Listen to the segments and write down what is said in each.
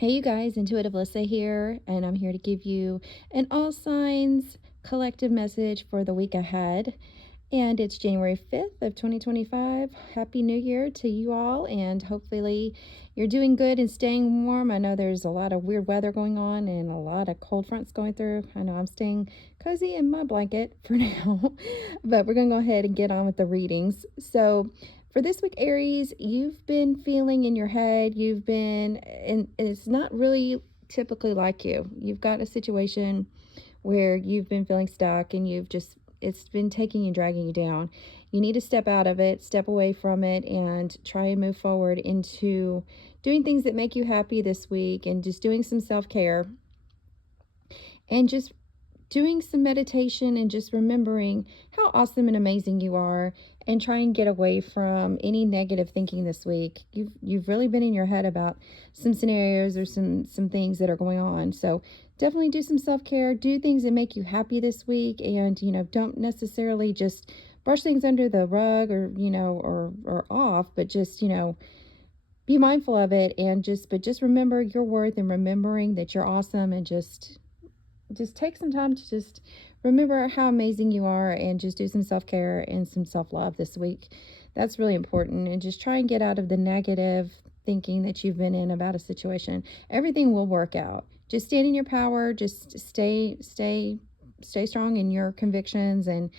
Hey, you guys, Intuitive Lissa here, and I'm here to give you an all signs collective message for the week ahead. And it's January 5th of 2025. Happy New Year to you all, and hopefully you're doing good and staying warm. I know there's a lot of weird weather going on and a lot of cold fronts going through. I know I'm staying cozy in my blanket for now, but we're going to go ahead and get on with the readings. So, for this week, Aries, you've been feeling in your head, and it's not really typically like you. You've got a situation where you've been feeling stuck and it's been taking and dragging you down. You need to step out of it, step away from it, and try and move forward into doing things that make you happy this week and just doing some self-care and just doing some meditation and just remembering how awesome and amazing you are, and try and get away from any negative thinking this week. You've really been in your head about some scenarios or some things that are going on. So definitely do some self-care, do things that make you happy this week, and don't necessarily just brush things under the rug or or off, but just be mindful of it, and just remember your worth and remembering that you're awesome, and just take some time to just remember how amazing you are, and just do some self-care and some self-love this week. That's really important. And just try and get out of the negative thinking that you've been in about a situation. Everything will work out. Just stand in your power. Just stay strong in your convictions, and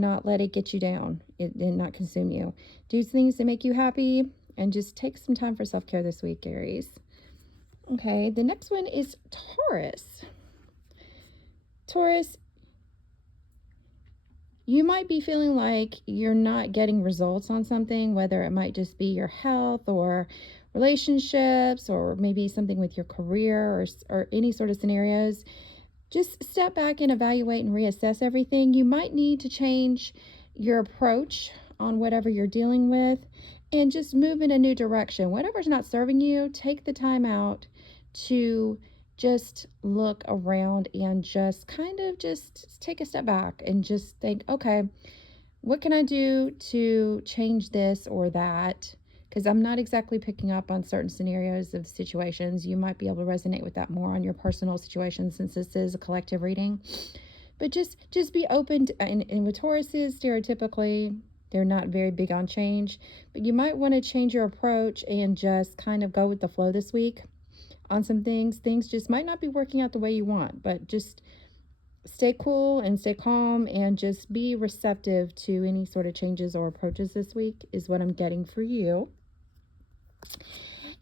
not let it get you down and not consume you. Do things that make you happy, and just take some time for self-care this week, Aries. Okay, the next one is Taurus. Taurus, you might be feeling like you're not getting results on something, whether it might just be your health or relationships, or maybe something with your career, or any sort of scenarios. Just step back and evaluate and reassess everything. You might need to change your approach on whatever you're dealing with, and just move in a new direction. Whatever's not serving you, take the time out to just look around and just kind of just take a step back and just think, okay, what can I do to change this or that? Because I'm not exactly picking up on certain scenarios of situations. You might be able to resonate with that more on your personal situation, since this is a collective reading. But just be open to, and with Tauruses, stereotypically, they're not very big on change. But you might want to change your approach and just kind of go with the flow this week on some things. Things just might not be working out the way you want, but just stay cool and stay calm, and just be receptive to any sort of changes or approaches this week is what I'm getting for you.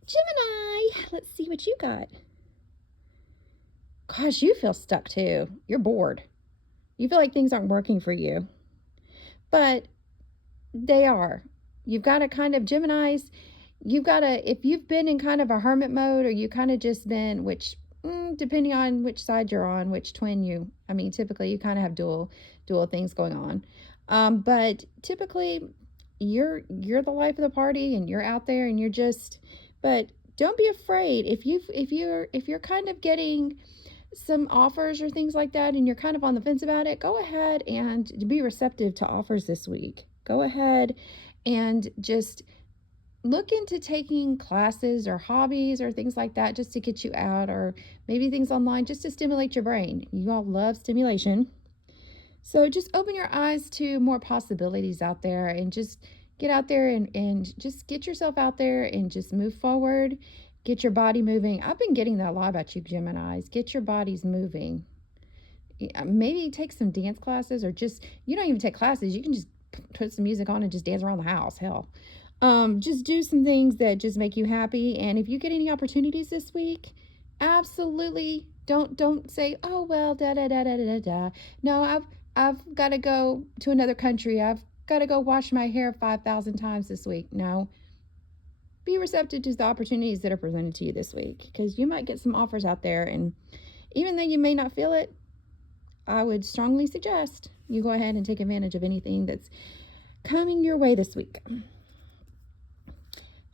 Gemini, let's see what you got. Gosh, you feel stuck too. You're bored. You feel like things aren't working for you, but they are. You've got to kind of, Geminis, you've got to, if you've been in kind of a hermit mode, or you kind of just been, which depending on which side you're on, which twin typically you kind of have dual things going on. But typically you're the life of the party, and you're out there, and but don't be afraid. If you're kind of getting some offers or things like that, and you're kind of on the fence about it, go ahead and be receptive to offers this week. Go ahead and just look into taking classes or hobbies or things like that, just to get you out, or maybe things online just to stimulate your brain. You all love stimulation. So just open your eyes to more possibilities out there, and just get out there, and just get yourself out there, and just move forward. Get your body moving. I've been getting that a lot about you, Geminis. Get your bodies moving. Maybe take some dance classes, or just, you don't even take classes. You can just put some music on and just dance around the house. Hell. Just do some things that just make you happy. And if you get any opportunities this week, absolutely don't say, oh, well, da da da da da da. No, I've got to go to another country. I've got to go wash my hair 5,000 times this week. No. Be receptive to the opportunities that are presented to you this week, because you might get some offers out there, and even though you may not feel it, I would strongly suggest you go ahead and take advantage of anything that's coming your way this week.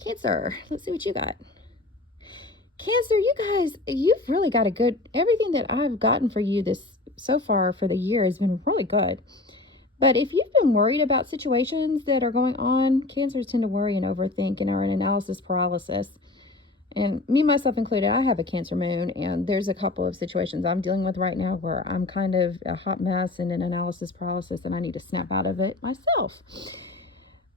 Cancer, let's see what you got. Cancer, you guys, you've really got everything that I've gotten for you this so far for the year has been really good. But if you've been worried about situations that are going on, Cancers tend to worry and overthink and are in analysis paralysis. And me, myself included, I have a Cancer moon, and there's a couple of situations I'm dealing with right now where I'm kind of a hot mess and in analysis paralysis, and I need to snap out of it myself.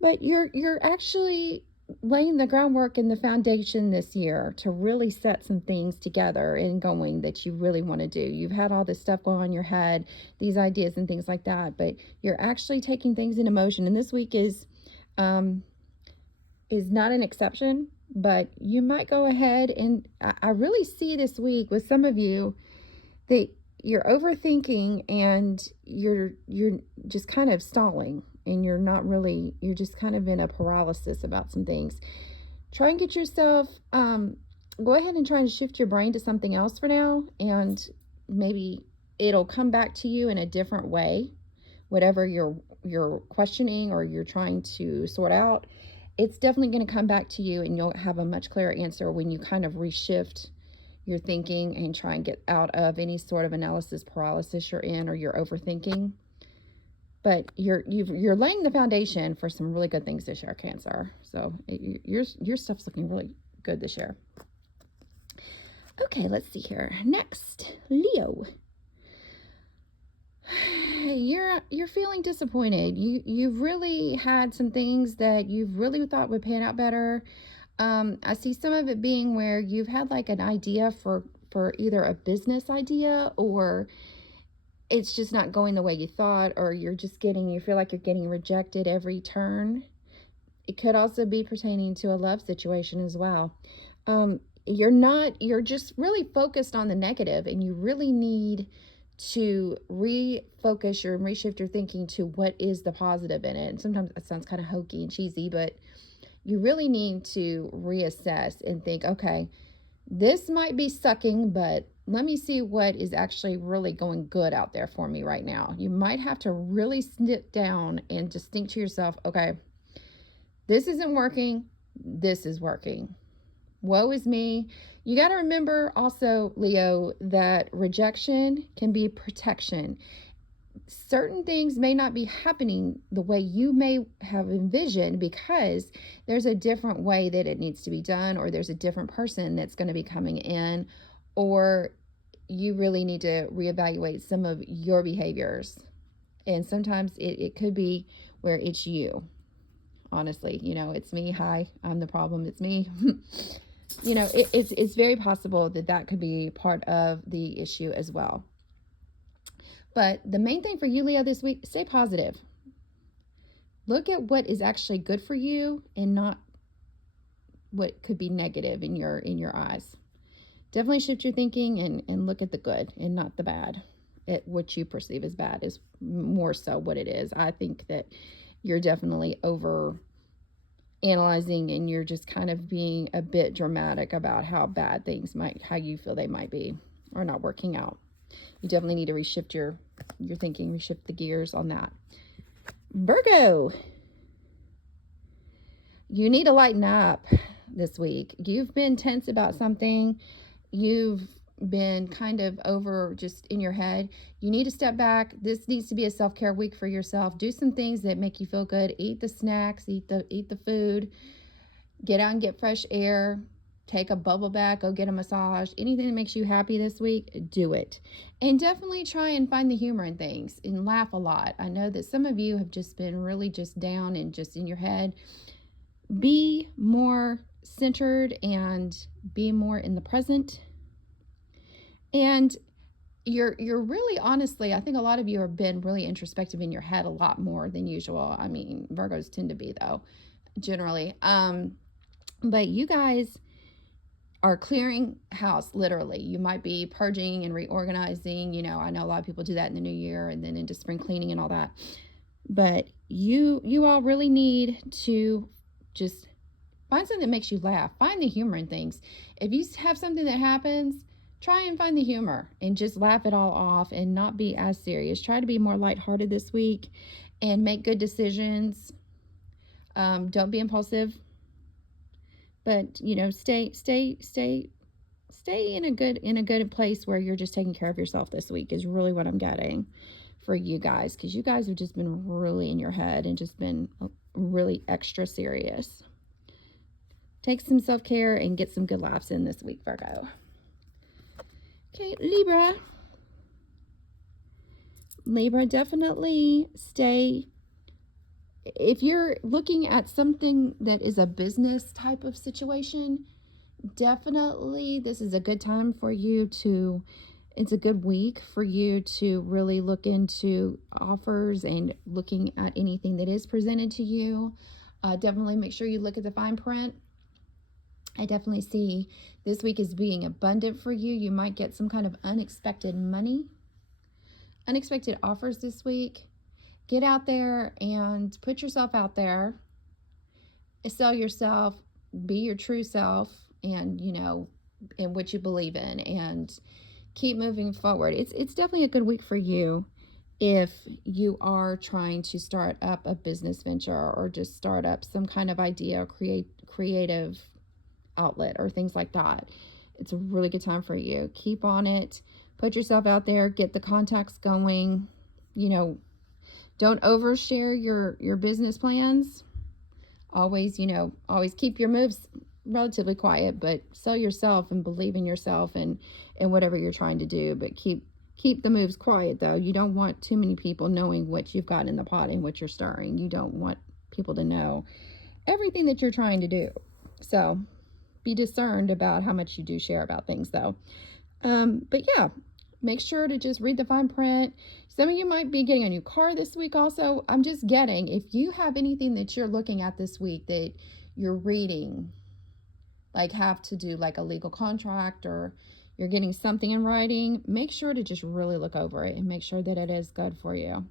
But you're actually laying the groundwork and the foundation this year to really set some things together and going that you really want to do. You've had all this stuff going on in your head, these ideas and things like that, but you're actually taking things into motion. And this week is not an exception, but you might go ahead and I really see this week with some of you that you're overthinking and you're just kind of stalling, and you're just kind of in a paralysis about some things. Try and get yourself go ahead and try and shift your brain to something else for now, and maybe it'll come back to you in a different way. Whatever you're questioning or you're trying to sort out, it's definitely going to come back to you, and you'll have a much clearer answer when you kind of reshift your thinking and try and get out of any sort of analysis paralysis you're in or you're overthinking. But you're laying the foundation for some really good things this year, Cancer. So your stuff's looking really good this year. Okay, let's see here. Next, Leo. You're feeling disappointed. You've really had some things that you've really thought would pan out better. I see some of it being where you've had like an idea for either a business idea, or it's just not going the way you thought, or you feel like you're getting rejected every turn. It could also be pertaining to a love situation as well. You're just really focused on the negative, and you really need to refocus and reshift your thinking to what is the positive in it. And sometimes it sounds kind of hokey and cheesy, but you really need to reassess and think, okay, this might be sucking, but let me see what is actually really going good out there for me right now. You might have to really sit down and just think to yourself, okay, this isn't working, this is working. Woe is me. You got to remember also, Leo, that rejection can be protection. Certain things may not be happening the way you may have envisioned because there's a different way that it needs to be done, or there's a different person that's going to be coming in, or you really need to reevaluate some of your behaviors. And sometimes it could be where it's you. Honestly, it's me. Hi, I'm the problem. It's me. It's very possible that could be part of the issue as well. But the main thing for you, Leo, this week, stay positive. Look at what is actually good for you and not what could be negative in your eyes. Definitely shift your thinking and look at the good and not the bad. What you perceive as bad is more so what it is. I think that you're definitely over analyzing, and you're just kind of being a bit dramatic about how bad things how you feel they might be or not working out. You definitely need to reshift your thinking, reshift the gears on that. Virgo, you need to lighten up this week. You've been tense about something. You've been kind of over just in your head. You need to step back. This needs to be a self-care week for yourself. Do some things that make you feel good. Eat the snacks, eat the food, get out and get fresh air, take a bubble bath, go get a massage. Anything that makes you happy this week, do it. And definitely try and find the humor in things and laugh a lot. I know that some of you have just been really just down and just in your head. Be more centered and be more in the present. And you're really, honestly, I think a lot of you have been really introspective in your head a lot more than usual. I mean, Virgos tend to be, though, generally. But you guys are clearing house, literally. You might be purging and reorganizing. I know a lot of people do that in the new year and then into spring cleaning and all that. But you all really need to just find something that makes you laugh. Find the humor in things. If you have something that happens, try and find the humor and just laugh it all off and not be as serious. Try to be more lighthearted this week and make good decisions. Don't be impulsive, but stay in a good place where you're just taking care of yourself this week is really what I'm getting for you guys, because you guys have just been really in your head and just been really extra serious. Take some self-care and get some good laughs in this week, Virgo. Okay, Libra. Libra, definitely stay. If you're looking at something that is a business type of situation, definitely this is a good time for you to, it's a good week for you to really look into offers and looking at anything that is presented to you. Definitely make sure you look at the fine print. I definitely see this week as being abundant for you. You might get some kind of unexpected money, unexpected offers this week. Get out there and put yourself out there. Sell yourself, be your true self, and, you know, in what you believe in, and keep moving forward. It's definitely a good week for you if you are trying to start up a business venture or just start up some kind of idea or creative outlet or things like that. It's a really good time for you. Keep on it. Put yourself out there. Get the contacts going. You know, don't overshare your business plans. Always, you know, always keep your moves relatively quiet, but sell yourself and believe in yourself and whatever you're trying to do. But keep the moves quiet, though. You don't want too many people knowing what you've got in the pot and what you're stirring. You don't want people to know everything that you're trying to do. So be discerned about how much you do share about things, though. But yeah, make sure to just read the fine print. Some of you might be getting a new car this week also. I'm just getting, if you have anything that you're looking at this week that you're reading, like have to do like a legal contract or you're getting something in writing, make sure to just really look over it and make sure that it is good for you.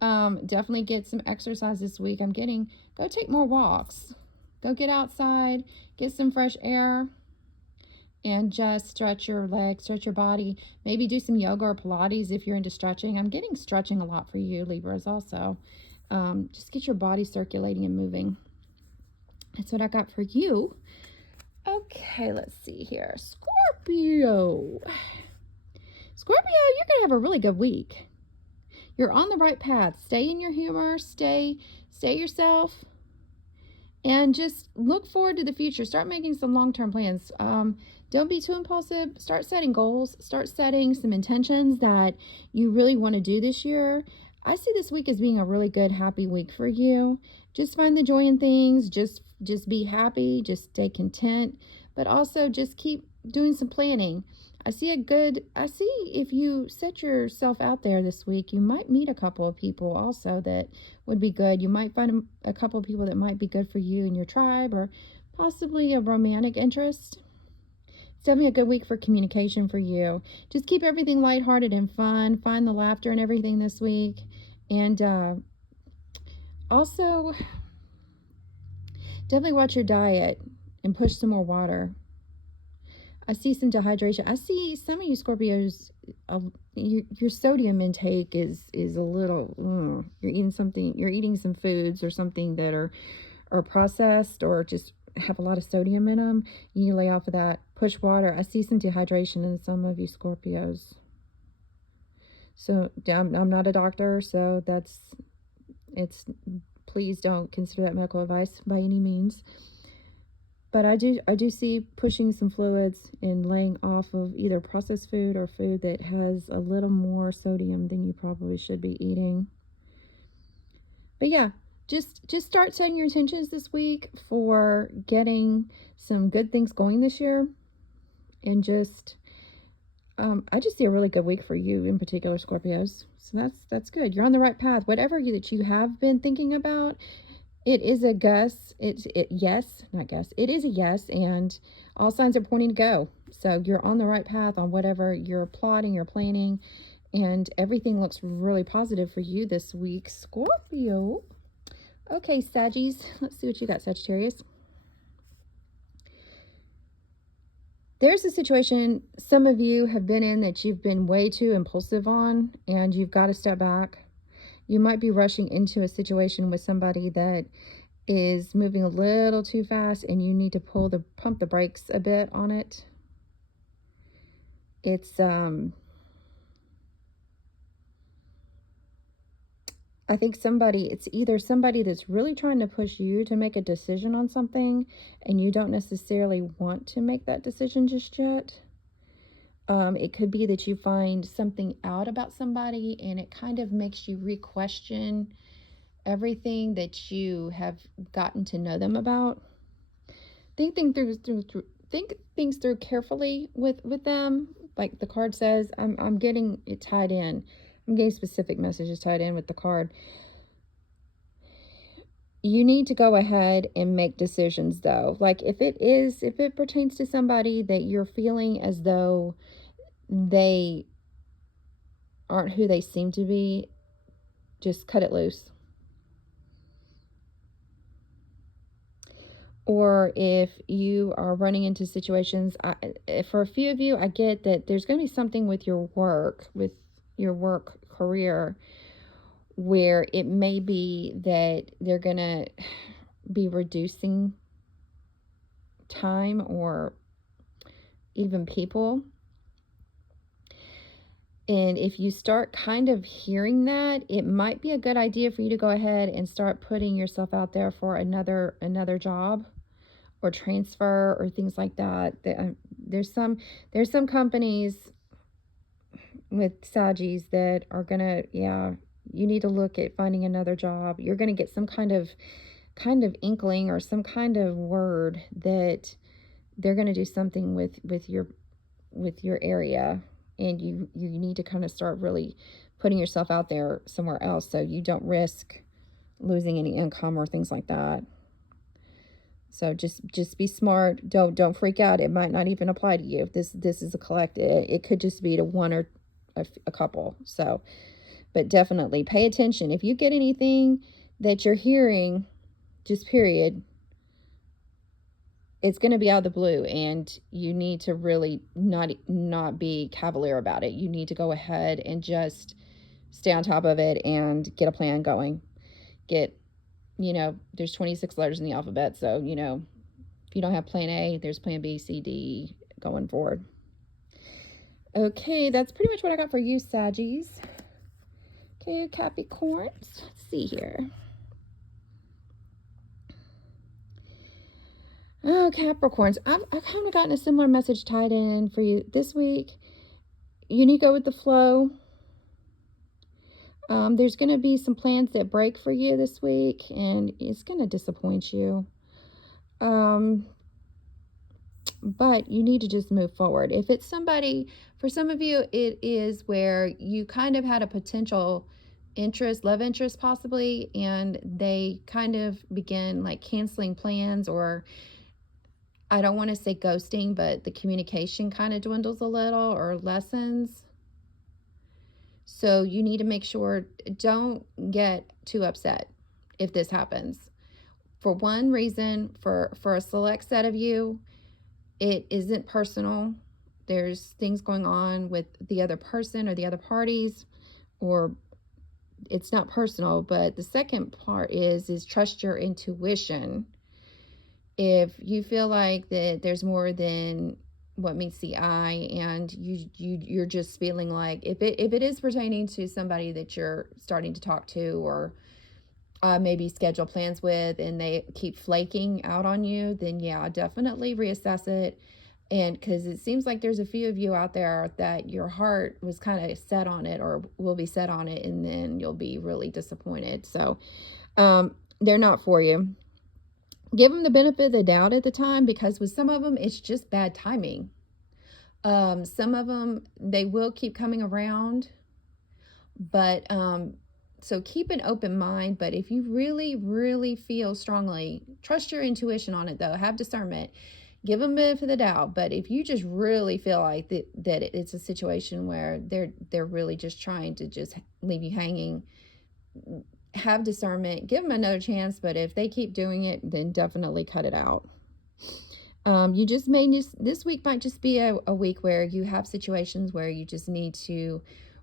Definitely get some exercise this week. I'm getting, go take more walks. Go get outside, get some fresh air, and just stretch your legs, stretch your body. Maybe do some yoga or Pilates if you're into stretching. I'm getting stretching a lot for you, Libras, also. Just get your body circulating and moving. That's what I got for you. Okay, let's see here. Scorpio. Scorpio, you're going to have a really good week. You're on the right path. Stay in your humor. Stay yourself. And just look forward to the future. Start making some long-term plans. Don't be too impulsive. Start setting goals. Start setting some intentions that you really want to do this year. I see this week as being a really good, happy week for you. Just find the joy in things. Just be happy. Just stay content. But also just keep doing some planning. I see if you set yourself out there this week, you might meet a couple of people also that would be good. You might find a couple of people that might be good for you and your tribe, or possibly a romantic interest. It's definitely a good week for communication for you. Just keep everything lighthearted and fun. Find the laughter and everything this week. And also, definitely watch your diet and push some more water. I see some dehydration. I see some of you Scorpios, your sodium intake is a little, you're eating some foods or something that are processed or just have a lot of sodium in them. You need to lay off of that. Push water. I see some dehydration in some of you Scorpios. So I'm not a doctor, so please don't consider that medical advice by any means. But I do see pushing some fluids and laying off of either processed food or food that has a little more sodium than you probably should be eating. But yeah, just start setting your intentions this week for getting some good things going this year. And I just see a really good week for you in particular, Scorpios. So that's good. You're on the right path. Whatever that you have been thinking about, it is a guess. It is a yes, and all signs are pointing to go. So you're on the right path on whatever you're plotting, you're planning, and everything looks really positive for you this week, Scorpio. Okay, Saggies, let's see what you got, Sagittarius. There's a situation some of you have been in that you've been way too impulsive on, and you've got to step back. You might be rushing into a situation with somebody that is moving a little too fast, and you need to pump the brakes a bit on it. It's I think it's either somebody that's really trying to push you to make a decision on something and you don't necessarily want to make that decision just yet. It could be that you find something out about somebody and it kind of makes you re-question everything that you have gotten to know them about. Think things through carefully with them. Like the card says, I'm getting it tied in. I'm getting specific messages tied in with the card. You need to go ahead and make decisions though. Like if it pertains to somebody that you're feeling as though they aren't who they seem to be, just cut it loose. Or if you are running into situations, for a few of you, I get that there's going to be something with your work career, where it may be that they're going to be reducing time or even people. And if you start kind of hearing that, it might be a good idea for you to go ahead and start putting yourself out there for another job or transfer or things like that. There's some companies with Sagis that are gonna, yeah, you need to look at finding another job. You're gonna get some kind of inkling or some kind of word that they're gonna do something with your area, and you need to kind of start really putting yourself out there somewhere else so you don't risk losing any income or things like that. So just be smart. Don't freak out. It might not even apply to you. This is a collect. It could just be to one or a couple. So, but definitely pay attention. If you get anything that you're hearing, just period, it's going to be out of the blue, and you need to really not be cavalier about it. You need to go ahead and just stay on top of it and get a plan going. There's 26 letters in the alphabet, so if you don't have plan A, there's plan B, C, D going forward. Okay, that's pretty much what I got for you, Saggies. Okay, Capricorns. Let's see here. Oh, Capricorns. I've kind of gotten a similar message tied in for you this week. You need to go with the flow. There's going to be some plans that break for you this week, and it's going to disappoint you. But you need to just move forward. If it's somebody, for some of you, it is where you kind of had a potential love interest possibly, and they kind of begin like canceling plans, or I don't want to say ghosting, but the communication kind of dwindles a little or lessens. So you need to make sure, don't get too upset if this happens. For one reason, for a select set of you, it isn't personal. There's things going on with the other person or the other parties, or it's not personal. But the second part is trust your intuition. If you feel like that there's more than what meets the eye, and you're just feeling like if it is pertaining to somebody that you're starting to talk to, or maybe schedule plans with, and they keep flaking out on you, then yeah, definitely reassess it. And because it seems like there's a few of you out there that your heart was kind of set on it, or will be set on it, and then you'll be really disappointed. So they're not for you. Give them the benefit of the doubt at the time, because with some of them, it's just bad timing. Some of them, they will keep coming around, but so keep an open mind. But if you really, really feel strongly, trust your intuition on it though. Have discernment. Give them the benefit of the doubt. But if you just really feel like that it's a situation where they're really just trying to just leave you hanging, have discernment. Give them another chance. But if they keep doing it, then definitely cut it out. This week might just be a week where you have situations where you just need to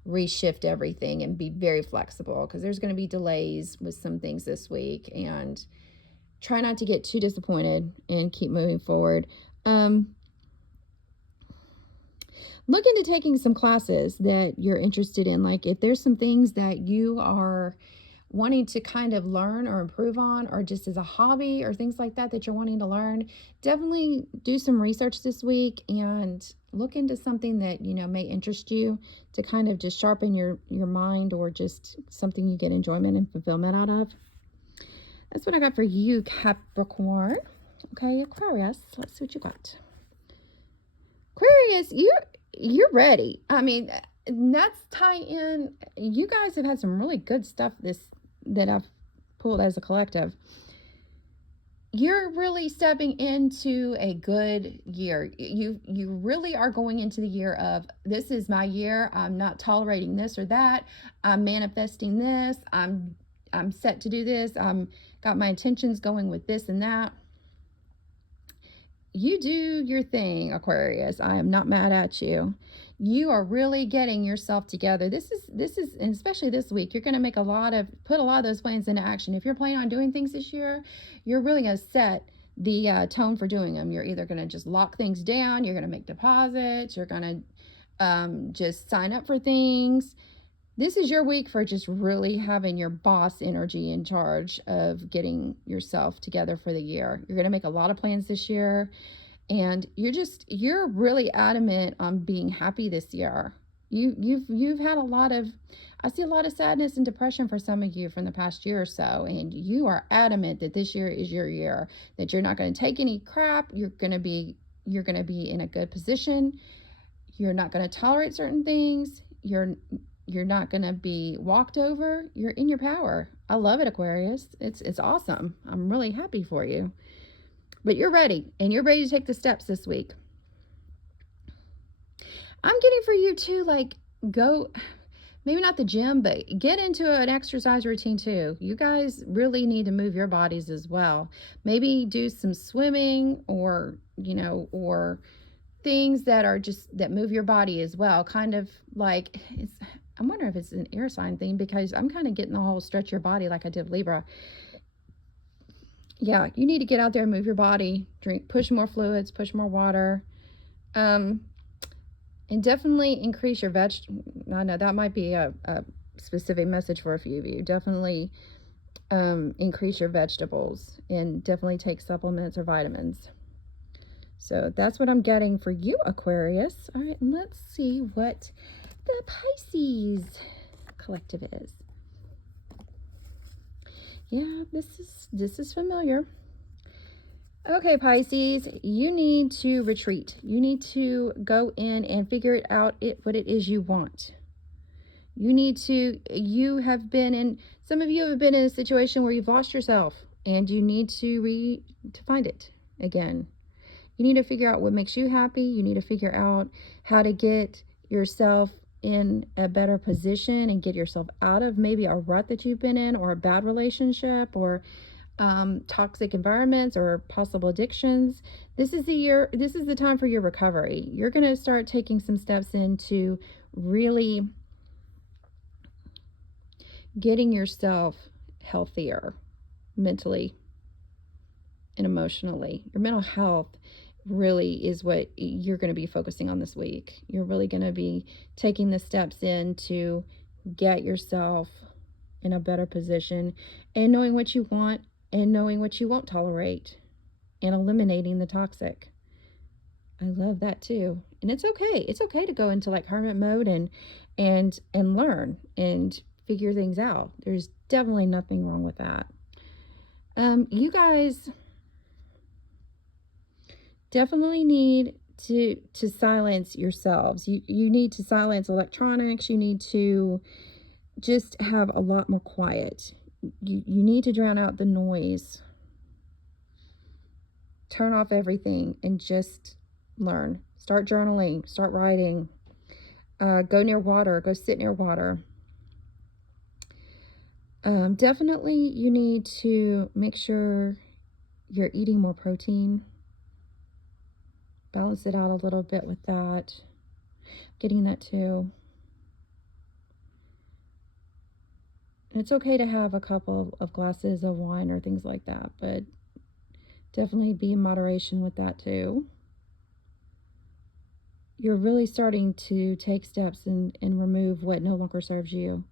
reshift everything and be very flexible, because there's going to be delays with some things this week, and try not to get too disappointed and keep moving forward. Look into taking some classes that you're interested in. Like if there's some things that you are wanting to kind of learn or improve on, or just as a hobby or things like that that you're wanting to learn, definitely do some research this week and look into something that may interest you, to kind of just sharpen your mind, or just something you get enjoyment and fulfillment out of. That's what I got for you, Capricorn. Okay, Aquarius, let's see what you got. Aquarius, you're ready. I mean, that's tie in. You guys have had some really good stuff that I've pulled as a collective. You're really stepping into a good year. You really are going into the year of, this is my year. I'm not tolerating this or that. I'm manifesting this. I'm set to do this. I'm got my intentions going with this and that. You do your thing, Aquarius. I am not mad at you. You are really getting yourself together. This is, and especially this week, you're going to put a lot of those plans into action. If you're planning on doing things this year, you're really going to set the tone for doing them. You're either going to just lock things down, you're going to make deposits, you're going to just sign up for things. This is your week for just really having your boss energy in charge of getting yourself together for the year. You're going to make a lot of plans this year, and you're really adamant on being happy this year. You've had I see a lot of sadness and depression for some of you from the past year or so, and you are adamant that this year is your year, that you're not going to take any crap. You're going to be in a good position. You're not going to tolerate certain things. You're not going to be walked over. You're in your power. I love it, Aquarius. It's awesome. I'm really happy for you. But you're ready, and you're ready to take the steps this week. I'm getting for you too, like, go, maybe not the gym, but get into an exercise routine too. You guys really need to move your bodies as well. Maybe do some swimming, or things that move your body as well. Kind of like, I'm wondering if it's an air sign thing, because I'm kind of getting the whole stretch your body like I did Libra. Yeah, you need to get out there and move your body, push more fluids, push more water, and definitely increase your I know that might be a specific message for a few of you. Definitely increase your vegetables, and definitely take supplements or vitamins. So that's what I'm getting for you, Aquarius. All right, let's see what the Pisces collective is. Yeah, this is familiar. Okay, Pisces, you need to retreat. You need to go in and figure it out, what it is you want. Some of you have been in a situation where you've lost yourself, and you need to find it again. You need to figure out what makes you happy. You need to figure out how to get yourself in a better position and get yourself out of maybe a rut that you've been in, or a bad relationship, or toxic environments, or possible addictions. This is the time for your recovery. You're going to start taking some steps into really getting yourself healthier mentally and emotionally. Your mental health really is what you're going to be focusing on this week. You're really going to be taking the steps in to get yourself in a better position, and knowing what you want and knowing what you won't tolerate, and eliminating the toxic. I love that too. And it's okay. It's okay to go into like hermit mode and learn and figure things out. There's definitely nothing wrong with that. You guys definitely need to silence yourselves. You need to silence electronics. You need to just have a lot more quiet. You need to drown out the noise. Turn off everything and just learn. Start journaling. Start writing. Go near water. Go sit near water. Definitely you need to make sure you're eating more protein. Balance it out a little bit with that. Getting that too. It's okay to have a couple of glasses of wine or things like that, but definitely be in moderation with that too. You're really starting to take steps and remove what no longer serves you.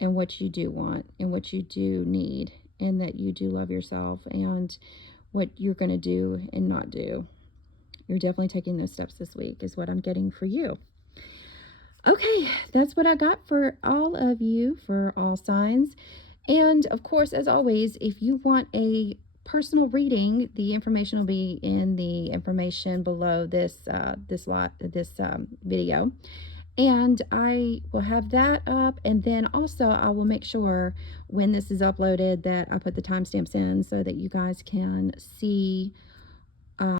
and what you do want and what you do need, and that you do love yourself and what you're going to do and not do. You're definitely taking those steps this week, is what I'm getting for you. Okay, that's what I got for all of you, for all signs. And of course, as always, if you want a personal reading, the information will be in the information below this video, and I will have that up. And then also I will make sure when this is uploaded that I put the timestamps in so that you guys can see